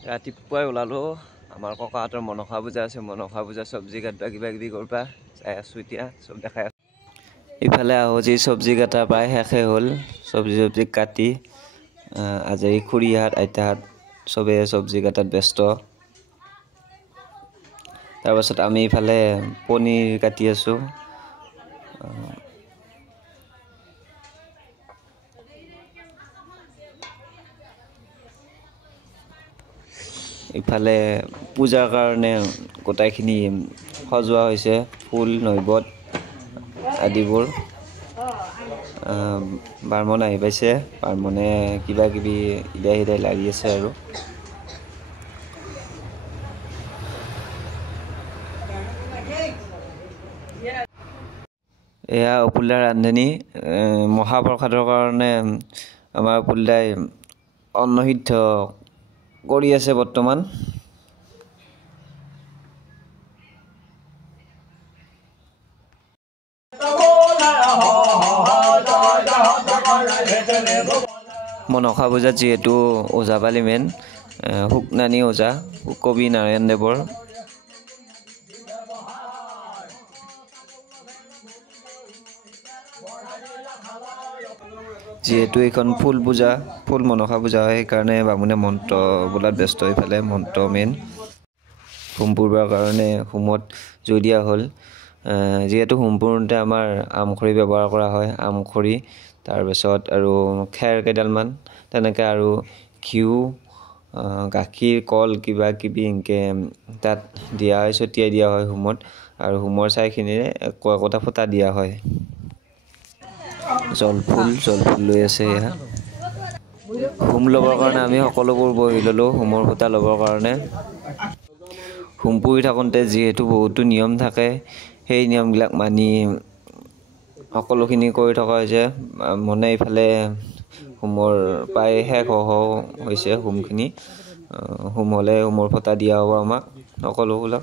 ৰাতিপুৱাই ওলালোঁ আমাৰ ককাহঁতৰ মনসা পূজা আছে মনসা পূজা চব্জি কাটিবা কিবা কিবি কৰবা চাই আছোঁ এতিয়া চব দেখাই আছোঁ ইফালে আহোঁ চব্জি কাটা প্ৰায় শেষে হ'ল চব্জি কাটি আজি খুৰীহাত আইতাহাত চবে চব্জি কাটাত ব্যস্ত তাৰপাছত আমি ইফালে পনীৰ কাটি আছোঁ ইফালে পূজাৰ কাৰণে গোটাইখিনি সজোৱা হৈছে ফুল নৈবত আদিবোৰ বাৰমন আহি পাইছে বাৰমনে কিবা কিবি ইদাই সিদাই লাগি আছে আৰু এয়া অপুলদাৰ ৰান্ধনি মহাপ্ৰসাদৰ কাৰণে আমাৰ অপুলদাই অন্নসিদ্ধ কৰি আছে বৰ্তমান মনসা পূজাত যিহেতু ওজাপালি মেইন শুকনানী ওজা কবি নাৰায়ণ দেৱৰ যিহেতু এইখন ফুল পূজা ফুল মনসা পূজা হয় সেইকাৰণে বামুণে মন্ত্ৰ বোলাত ব্যস্ত হৈফালে মন্ত্ৰ মেইন হোম পুৰবৰ কাৰণে হোমত জুই দিয়া হ'ল যিহেতু হোম পুৰোঁতে আমাৰ আমখৰি ব্যৱহাৰ কৰা হয় আমখৰি তাৰপিছত আৰু খেৰ কেইডালমান তেনেকৈ আৰু ঘিউ গাখীৰ কল কিবা কিবি এনেকৈ তাত দিয়া হয় ছটিয়াই দিয়া হয় হোমত আৰু হোমৰ ছাইখিনিৰে একোটা ফুটা দিয়া হয় জলফুল লৈ আছে এয়া হোম ল'বৰ কাৰণে আমি সকলোবোৰ বহি ল'লোঁ হোমৰ ফুটা ল'বৰ কাৰণে হোম পুৰি থাকোঁতে যিহেতু বহুতো নিয়ম থাকে সেই নিয়মবিলাক মানি সকলোখিনি কৰি থকা হৈছে মনে ইফালে হোমৰ প্ৰায় শেষ হৈছে হোমখিনি হোম হ'লে হোমৰ ফটা দিয়া হ'ব আমাক সকলোবিলাক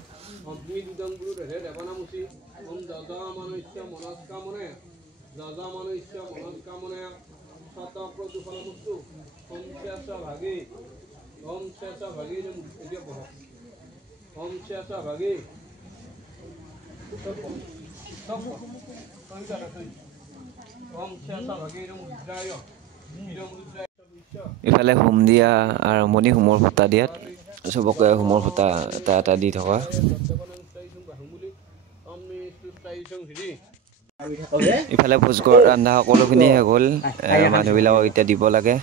ইফালে হোম দিয়া আৰম্ভণি হোমৰ ফুটা দিয়াত চবকে হোমৰ ফুটা এটা এটা দি থকা ইফালে ভোজঘৰ ৰন্ধা সকলোখিনি শেষ হ'ল মানুহবিলাকক এতিয়া দিব লাগে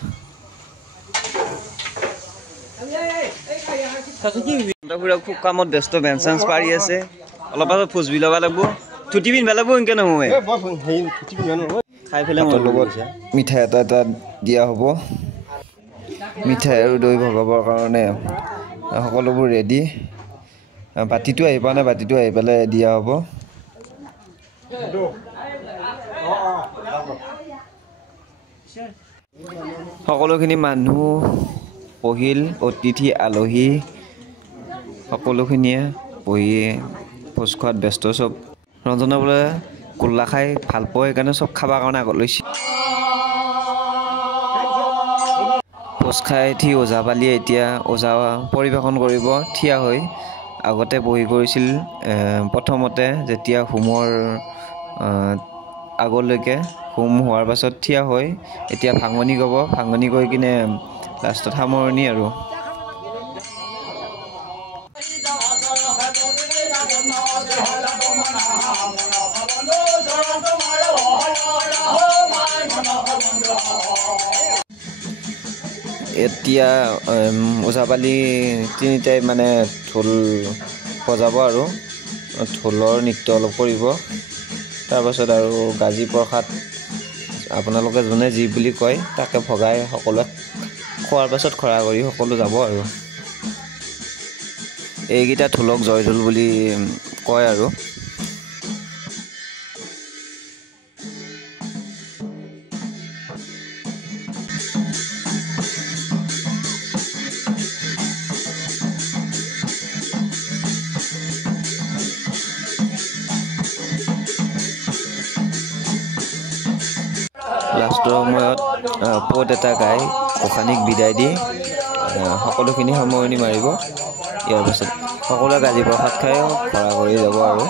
খুব কামত ব্যস্ত বেঞ্চ চেঞ্চ পাৰি আছে অলপ পাছত ফুজবি ল'ব লাগিব থুটি পিন্ধিব লাগিব এনেকৈ নহয় খাই পেলাই মোৰ লগত মিঠাই এটা এটা দিয়া হ'ব মিঠাই আৰু দৈ ভগাবৰ কাৰণে সকলোবোৰ ৰেডি বাতিটো আহি পোৱা নাই বাতিটো আহি পেলাই দিয়া হ'ব সকলোখিনি মানুহ বহিল অতিথি আলহী সকলোখিনিয়ে বহি ভোজ খোৱাত ব্যস্ত চব ৰঞ্জনে বোলে গোল্লা খাই ভাল পোৱা সেইকাৰণে চব খাবৰ কাৰণে আগত লৈছে ভোজ খাই উঠি ওজাপালিয়ে এতিয়া ওজা পৰিৱেশন কৰিব থিয় হৈ আগতে বহি কৰিছিল প্ৰথমতে যেতিয়া হোমৰ আগলৈকে হোম হোৱাৰ পাছত থিয় হৈ এতিয়া ভাঙনি গাব ভাঙনি গৈ কিনে লাষ্টত সামৰণি আৰু এতিয়া ওজাপালি তিনিটাই মানে ঢোল বজাব আৰু ঢোলৰ নৃত্য অলপ কৰিব তাৰপাছত আৰু গাজি প্ৰসাদ আপোনালোকে যোনে যি বুলি কয় তাকে ভগাই সকলোৱে খোৱাৰ পাছত খৰা কৰি সকলো যাব আৰু এইকেইটা ঢোলক জয়ঢোল বুলি কয় আৰু লাষ্টৰ সময়ত পদ এটা গাই গোসানীক বিদায় দি সকলোখিনি সামৰণি মাৰিব। ইয়াৰ পাছত সকলোৱে গাজি প্ৰসাদ খাই খৰা কৰি যাব আৰু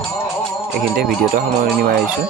এইখিনিতে ভিডিঅ'টো সামৰণি মাৰিছোঁ।